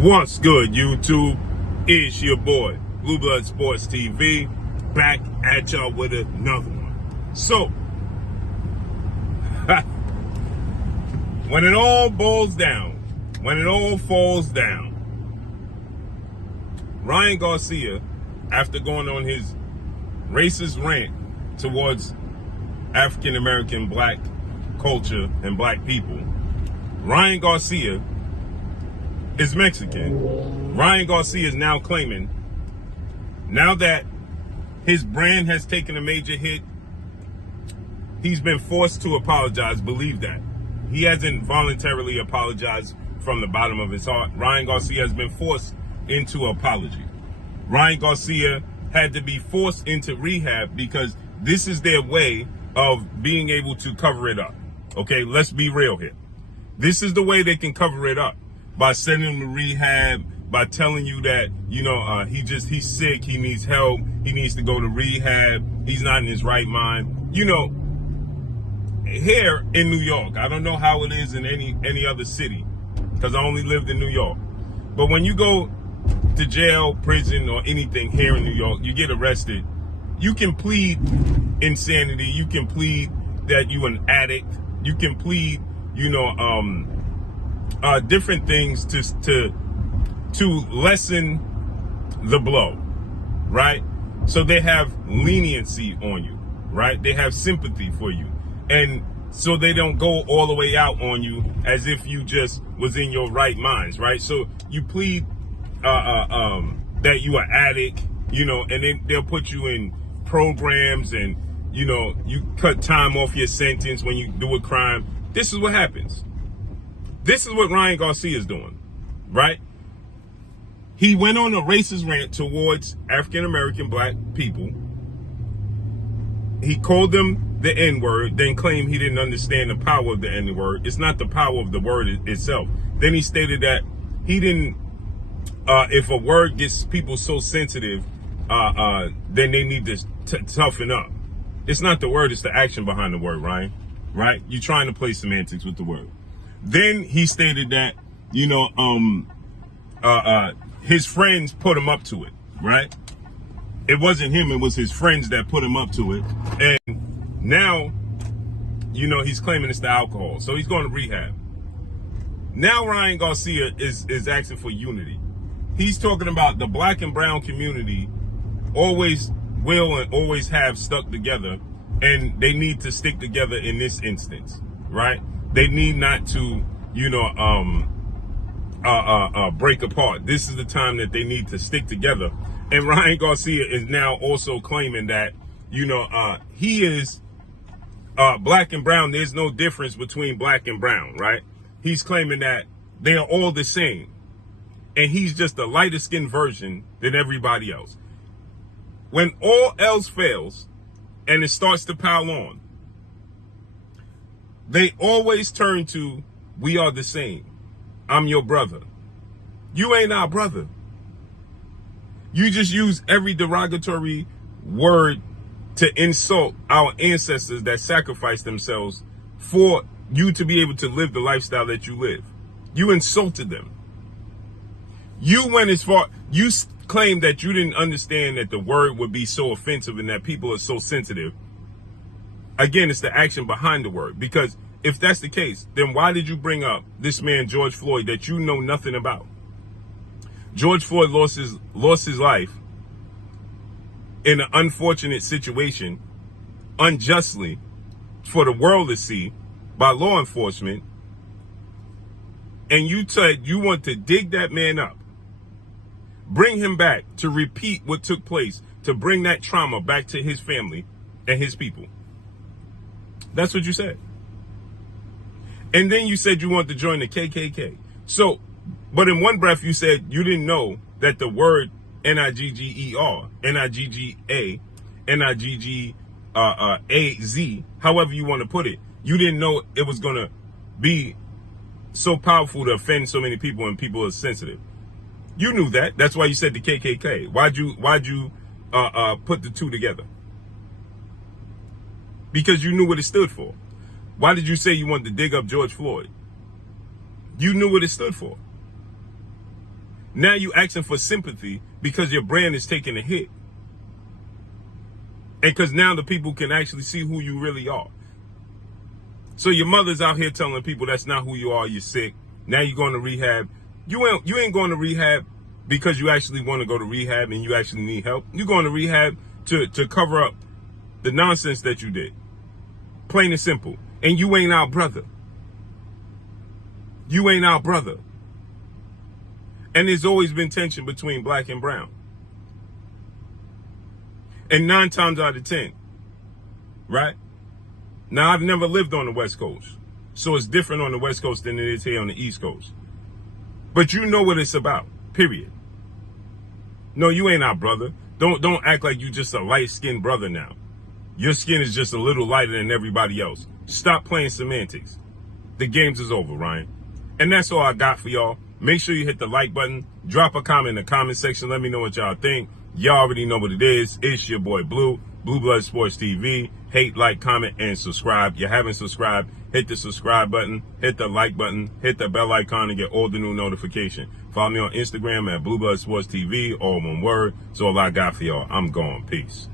What's good, YouTube? It's your boy, Blue Blood Sports TV, back at y'all with another one. So, when it all boils down, when it all falls down, Ryan Garcia, after going on his racist rant towards African American black culture and black people, Ryan Garcia is Mexican. Ryan Garcia is now claiming, now that his brand has taken a major hit, he's been forced to apologize. Believe that. He hasn't voluntarily apologized from the bottom of his heart. Ryan Garcia has been forced into apology. Ryan Garcia had to be forced into rehab because this is their way of being able to cover it up. Okay, let's be real here. This is the way they can cover it up. By sending him to rehab, by telling you that, he's sick, he needs help, he needs to go to rehab, he's not in his right mind. Here in New York, I don't know how it is in any other city, because I only lived in New York. But when you go to jail, prison, or anything here in New York, you get arrested, you can plead insanity, you can plead that you're an addict, you can plead, different things to lessen the blow, right? So they have leniency on you, right? They have sympathy for you. And so they don't go all the way out on you as if you just was in your right minds, right? So you plead that you are addict, and then they'll put you in programs and, you cut time off your sentence when you do a crime. This is what happens. This is what Ryan Garcia is doing, right? He went on a racist rant towards African-American black people. He called them the N-word, then claimed he didn't understand the power of the N-word. It's not the power of the word itself. Then he stated that he didn't, if a word gets people so sensitive, then they need to toughen up. It's not the word, it's the action behind the word, Ryan, right? You're trying to play semantics with the word. Then he stated that, his friends put him up to it, right? It wasn't him, it was his friends that put him up to it. And now, he's claiming it's the alcohol. So he's going to rehab. Now Ryan Garcia is asking for unity. He's talking about the black and brown community always will and always have stuck together. And they need to stick together in this instance, right? They need not to, break apart. This is the time that they need to stick together. And Ryan Garcia is now also claiming that, he is black and brown. There's no difference between black and brown, right? He's claiming that they are all the same. And he's just a lighter skinned version than everybody else. When all else fails and it starts to pile on, they always turn to, we are the same. I'm your brother. You ain't our brother. You just use every derogatory word to insult our ancestors that sacrificed themselves for you to be able to live the lifestyle that you live. You insulted them. You went as far, you claimed that you didn't understand that the word would be so offensive and that people are so sensitive. Again, it's the action behind the word. Because if that's the case, then why did you bring up this man, George Floyd, that you know nothing about? George Floyd lost his life in an unfortunate situation, unjustly, for the world to see by law enforcement. And you said you want to dig that man up, bring him back to repeat what took place, to bring that trauma back to his family and his people. That's what you said. And then you said you wanted to join the KKK. So, but in one breath you said you didn't know that the word Nigger, Nigga, Nigaz, however you want to put it, you didn't know it was going to be so powerful to offend so many people and people are sensitive. You knew that. That's why you said the KKK. Why'd you put the two together? Because you knew what it stood for. Why did you say you wanted to dig up George Floyd? You knew what it stood for. Now you asking for sympathy because your brand is taking a hit. And because now the people can actually see who you really are. So your mother's out here telling people that's not who you are, you're sick. Now you're going to rehab. You ain't going to rehab because you actually want to go to rehab and you actually need help. You're going to rehab to cover up the nonsense that you did. Plain and simple. And you ain't our brother. You ain't our brother. And there's always been tension between black and brown. And 9 times out of 10, right? Now, I've never lived on the West Coast. So it's different on the West Coast than it is here on the East Coast. But you know what it's about, period. No, you ain't our brother. Don't act like you just a light-skinned brother now. Your skin is just a little lighter than everybody else. Stop playing semantics. The games is over, Ryan. And that's all I got for y'all. Make sure you hit the like button. Drop a comment in the comment section. Let me know what y'all think. Y'all already know what it is. It's your boy Blue, Blue Blood Sports TV. Hate, like, comment, and subscribe. If you haven't subscribed, hit the subscribe button, hit the like button, hit the bell icon to get all the new notification. Follow me on Instagram at Blue Blood Sports TV, all one word. That's all I got for y'all. I'm gone. Peace.